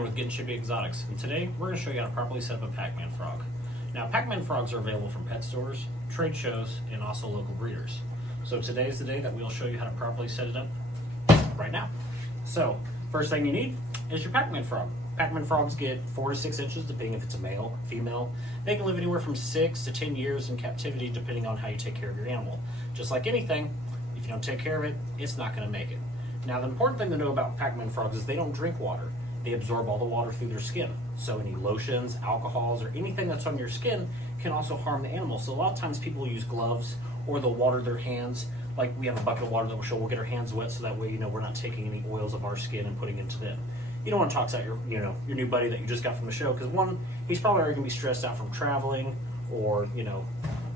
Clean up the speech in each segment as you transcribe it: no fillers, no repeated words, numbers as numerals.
Ryan with Getting Shippy Exotics, and today we're going to show you how to properly set up a Pac-Man frog. Now, Pac-Man frogs are available from pet stores, trade shows, and also local breeders. So today is the day that we'll show you how to properly set it up right now. So, first thing you need is your Pac-Man frog. Pac-Man frogs get 4 to 6 inches depending if it's a male, female. They can live anywhere from 6 to 10 years in captivity depending on how you take care of your animal. Just like anything, if you don't take care of it, it's not going to make it. Now, the important thing to know about Pac-Man frogs is they don't drink water. They absorb all the water through their skin. So any lotions, alcohols, or anything that's on your skin can also harm the animal. So a lot of times people use gloves or they'll water their hands. Like we have a bucket of water that we'll show, we'll get our hands wet so that way, we're not taking any oils of our skin and putting into them. You don't want to tox out your new buddy that you just got from the show, because one, he's probably already going to be stressed out from traveling or,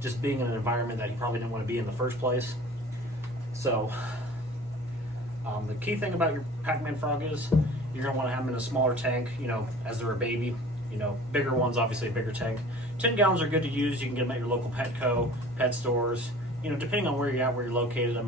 just being in an environment that he probably didn't want to be in the first place. So the key thing about your Pac-Man frog is you're going to want to have them in a smaller tank, as they're a baby. Bigger ones, obviously a bigger tank. 10 gallons are good to use. You can get them at your local Petco, pet stores. Depending on where you're at, where you're located,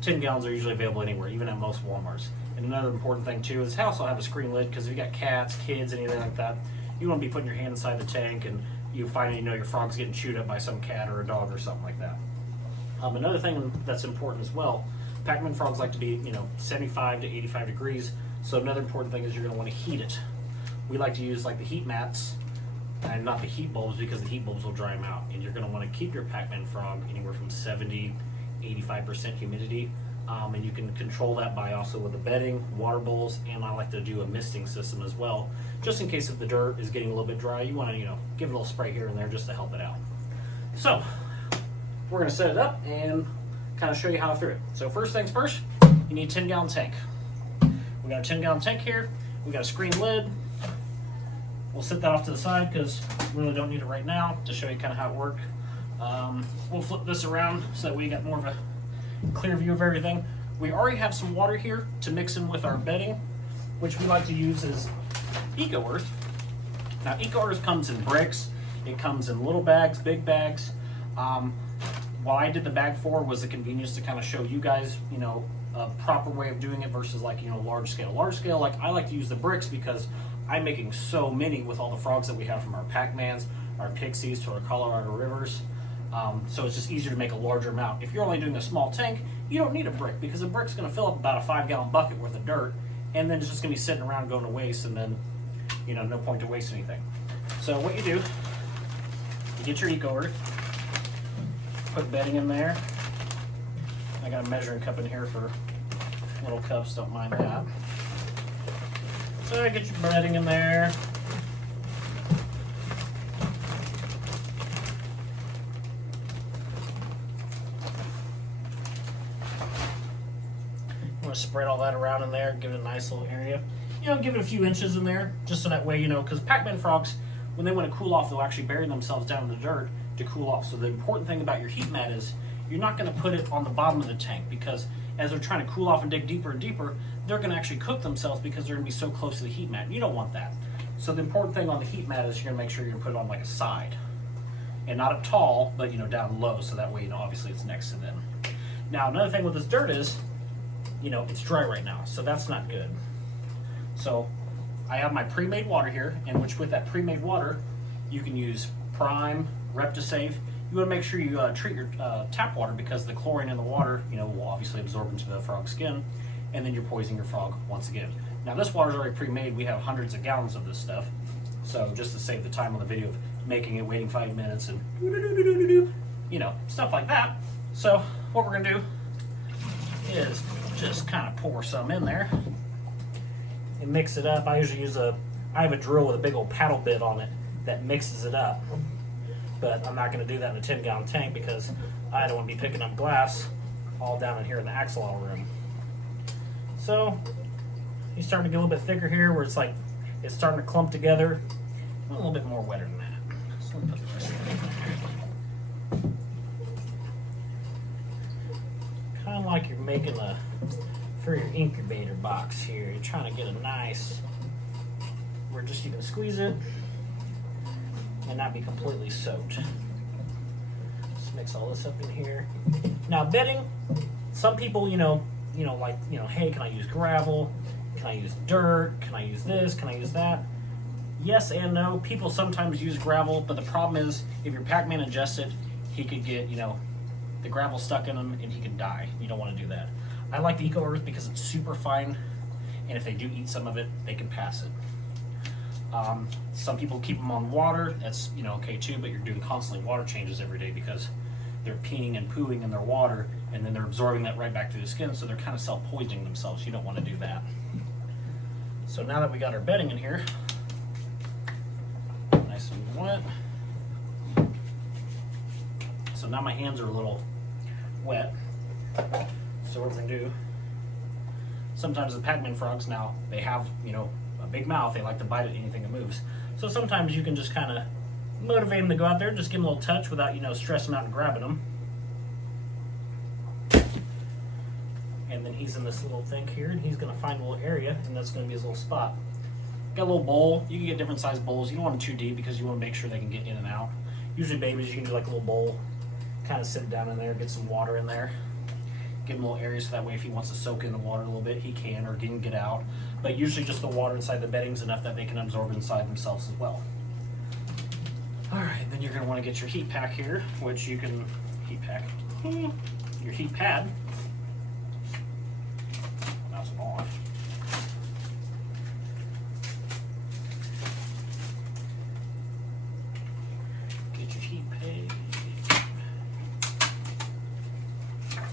10 gallons are usually available anywhere, even at most Walmarts. And another important thing too is this house will have a screen lid, because if you got cats, kids, anything like that, you want to be putting your hand inside the tank and you find your frog's getting chewed up by some cat or a dog or something like that. Another thing that's important as well, Pac-Man frogs like to be 75 to 85 degrees. So another important thing is you're going to want to heat it. We like to use like the heat mats and not the heat bulbs, because the heat bulbs will dry them out. And you're going to want to keep your Pac-Man frog anywhere from 70, 85% humidity. And you can control that by also with the bedding, water bowls, and I like to do a misting system as well. Just in case if the dirt is getting a little bit dry, you want to give it a little spray here and there just to help it out. So we're going to set it up and kind of show you how to do it. So first things first, you need a 10-gallon tank. We got a 10-gallon tank here. We got a screen lid. We'll set that off to the side because we really don't need it right now, to show you kind of how it works. We'll flip this around so that we got more of a clear view of everything. We already have some water here to mix in with our bedding, which we like to use as Eco Earth. Now, Eco Earth comes in bricks. It comes in little bags, big bags. What I did the bag for was the convenience to kind of show you guys, a proper way of doing it versus like, large scale. Large scale, like I like to use the bricks because I'm making so many with all the frogs that we have, from our Pac-Mans, our Pixies, to our Colorado Rivers. So it's just easier to make a larger amount. If you're only doing a small tank, you don't need a brick, because a brick's going to fill up about a 5-gallon bucket worth of dirt, and then it's just going to be sitting around going to waste, and then, no point to waste anything. So what you do, you get your Eco Earth, put bedding in there. I got a measuring cup in here for little cups, don't mind that. So get your bedding in there. Spread all that around in there, give it a nice little area. Give it a few inches in there, just so that way, because Pac-Man frogs, when they want to cool off, they'll actually bury themselves down in the dirt to cool off. So the important thing about your heat mat is you're not going to put it on the bottom of the tank, because as they're trying to cool off and dig deeper and deeper, they're going to actually cook themselves because they're going to be so close to the heat mat. You don't want that. So the important thing on the heat mat is you're going to make sure you're going to put it on like a side, and not up tall, but down low, so that way obviously it's next to them. Now, another thing with this dirt is, it's dry right now, so that's not good. So I have my pre-made water here, in which with that pre-made water, you can use Prime, Reptisafe. You want to make sure you treat your tap water, because the chlorine in the water, will obviously absorb into the frog's skin, and then you're poisoning your frog once again. Now, this water is already pre-made. We have hundreds of gallons of this stuff. So just to save the time on the video of making it, waiting 5 minutes, and stuff like that. So what we're going to do is just kind of pour some in there and mix it up. I usually use I have a drill with a big old paddle bit on it that mixes it up, but I'm not going to do that in a 10-gallon tank, because I don't want to be picking up glass all down in here in the axolotl room. So you're starting to get a little bit thicker here, where it's like it's starting to clump together. A little bit more wetter than that. So let me put the rest of it in there. Kind of like you're making for your incubator box here. You're trying to get a nice, where just you can squeeze it and not be completely soaked. Just mix all this up in here. Now, bedding, some people, hey, can I use gravel? Can I use dirt? Can I use this? Can I use that? Yes and no. People sometimes use gravel, but the problem is if your Pac-Man ingests it, he could get, the gravel stuck in him and he could die. You don't want to do that. I like the Eco Earth because it's super fine, and if they do eat some of it, they can pass it. Some people keep them on water. That's okay too, but you're doing constantly water changes every day because they're peeing and pooing in their water, and then they're absorbing that right back through the skin, so they're kind of self-poisoning themselves. You don't want to do that. So now that we got our bedding in here, nice and wet. So now my hands are a little wet. So what we're gonna do, sometimes the Pac-Man frogs, now they have, a big mouth. They like to bite at anything that moves. So sometimes you can just kind of motivate them to go out there, just give them a little touch without, stressing them out and grabbing them. And then he's in this little thing here, and he's gonna find a little area, and that's gonna be his little spot. Got a little bowl. You can get different size bowls. You don't want them too deep because you want to make sure they can get in and out. Usually babies, you can do like a little bowl, kind of sit down in there, get some water in there. Give him a little area so that way if he wants to soak in the water a little bit, he can, or can get out. But usually just the water inside the bedding is enough that they can absorb inside themselves as well. All right, then you're going to want to get your heat pack here, which you can your heat pad. That's off. Get your heat pad.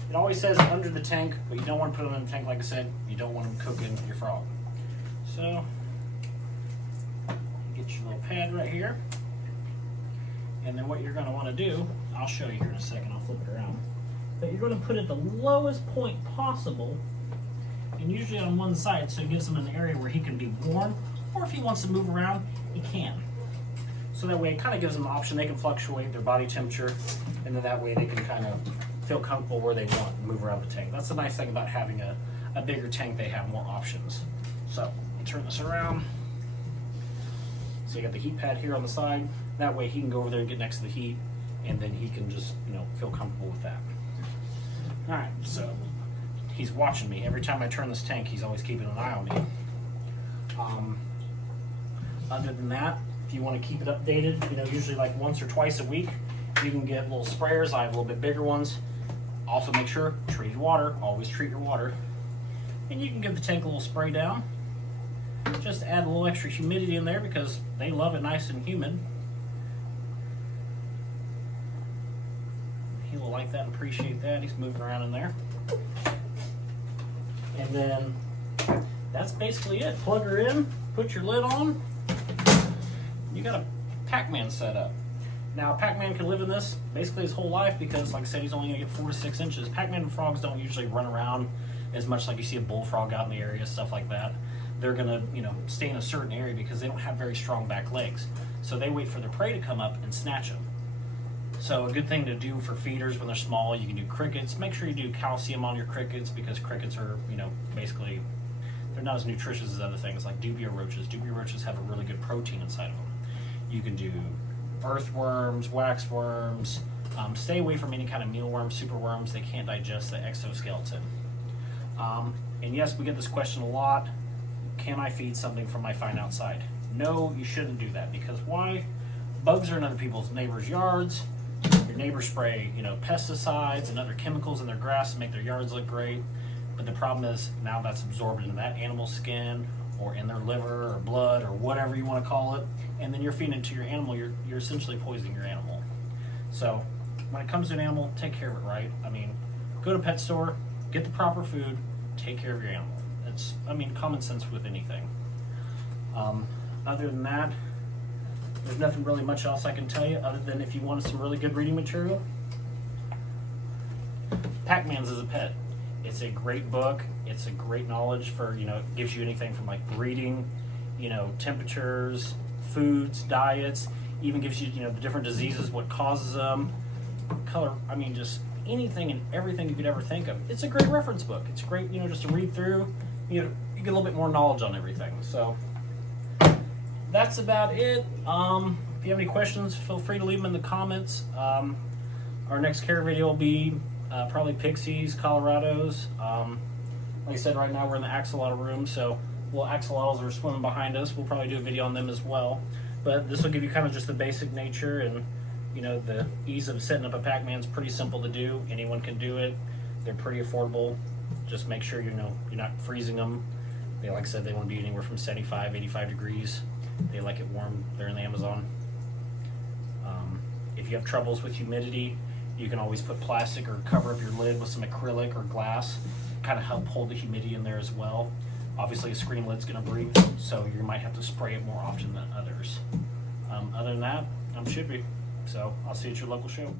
It always says under the tank, but you don't want to put them in the tank. Like I said, you don't want them cooking your frog. So, get your little pad right here. And then what you're going to want to do, I'll show you here in a second, I'll flip it around. But you're going to put it the lowest point possible, and usually on one side, so it gives him an area where he can be warm, or if he wants to move around, he can. So that way it kind of gives them an option. They can fluctuate their body temperature, and then that way they can kind of feel comfortable where they want and move around the tank. That's the nice thing about having a bigger tank. They have more options. So you turn this around. So you got the heat pad here on the side. That way he can go over there and get next to the heat, and then he can just feel comfortable with that. All right, so he's watching me. Every time I turn this tank, he's always keeping an eye on me. Other than that, if you want to keep it updated, usually like once or twice a week, you can get little sprayers. I have a little bit bigger ones. Also make sure, treated water, always treat your water. And you can give the tank a little spray down. Just add a little extra humidity in there because they love it nice and humid. He will like that and appreciate that. He's moving around in there. And then that's basically it. Plug her in, put your lid on. You got a Pac-Man set up. Now, Pac-Man can live in this basically his whole life because, like I said, he's only going to get 4 to 6 inches. Pac-Man frogs don't usually run around as much like you see a bullfrog out in the area, stuff like that. They're going to, stay in a certain area because they don't have very strong back legs. So they wait for their prey to come up and snatch them. So a good thing to do for feeders when they're small, you can do crickets. Make sure you do calcium on your crickets because crickets are, basically, they're not as nutritious as other things like dubia roaches. Dubia roaches have a really good protein inside of them. You can do earthworms, waxworms. Stay away from any kind of mealworms, superworms. They can't digest the exoskeleton. And yes, we get this question a lot. Can I feed something from my find outside? No, you shouldn't do that because why? Bugs are in other people's neighbors' yards. Your neighbors spray, pesticides and other chemicals in their grass to make their yards look great. But the problem is now that's absorbed into that animal's skin or in their liver or blood or whatever you want to call it. And then you're feeding it to your animal. You're essentially poisoning your animal. So when it comes to an animal, take care of it right. Go to a pet store, get the proper food, take care of your animal. It's, common sense with anything. Other than that, there's nothing really much else I can tell you other than if you wanted some really good reading material, Pac-Man's as a Pet. It's a great book. It's a great knowledge for, it gives you anything from like breeding, temperatures, foods, diets, even gives you, the different diseases, what causes them, color, just anything and everything you could ever think of. It's a great reference book. It's great, just to read through, you get a little bit more knowledge on everything. So that's about it. If you have any questions, feel free to leave them in the comments. Our next care video will be probably Pixies, Colorados. Like I said, right now we're in the axolotl room, so little axolotls that are swimming behind us. We'll probably do a video on them as well. But this will give you kind of just the basic nature, and the ease of setting up a Pac-Man is pretty simple to do. Anyone can do it. They're pretty affordable. Just make sure you're not freezing them. They, like I said, they want to be anywhere from 75, 85 degrees. They like it warm. They're in the Amazon. If you have troubles with humidity, you can always put plastic or cover up your lid with some acrylic or glass. Kind of help hold the humidity in there as well. Obviously, a screen lid's going to breathe, so you might have to spray it more often than others. Other than that, should be. So I'll see you at your local show.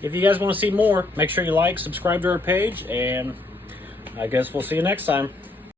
If you guys want to see more, make sure you like, subscribe to our page, and I guess we'll see you next time.